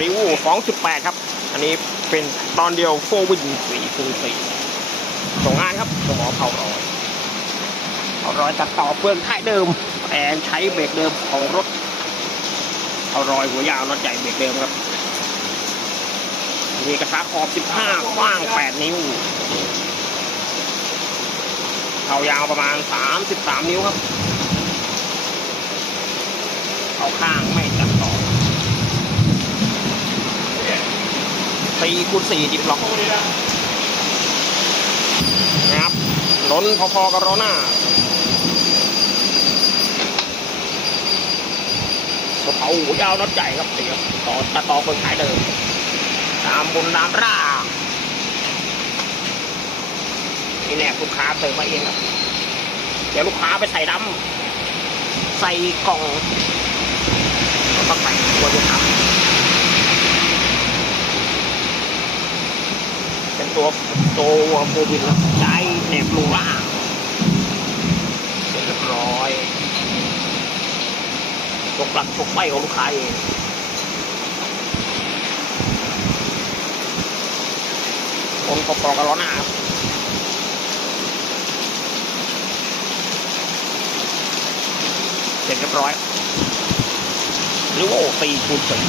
รีวู2.8 ครับ อันนี้เป็นตอนเดียวโฟวิน4คูณ4ส่งงานครับสมอเผารอยเผารอยตัดต่อเฟืองท้ายเดิมแอนใช้เบรกเดิมของรถเผารอยหัวยาวรถใหญ่เบรกเดิมครับมีกระทะขอบ 15 กว้าง 8 นิ้วเผายาวประมาณ 33 นิ้วครับเอาข้างไม่ตัดต่อ สี่คูณสี่ดิบล็อกนะครับล้นพอๆกับโรน่ากระเปาหูยาวน็อตใหญ่ครับเดี๋ยต่อตัดต่อคนขายเดิมตามบนตามร่านี่แน่ลูกค้าเติมมาเองครับเดี๋ยวลูกค้าไปใส่ดำใส่กล่องแล้วก็ใส่ตัวลูกค้า เป็น ตัวตัวโควิดแล้วใช้เน็บลูล่าเสร็จเรียบร้อยชกหลักชกไปของลูกค้าเองคนประกอบกันล้อหน้าเสร็จเรียบร้อยหรือว่าสี่คูณสี่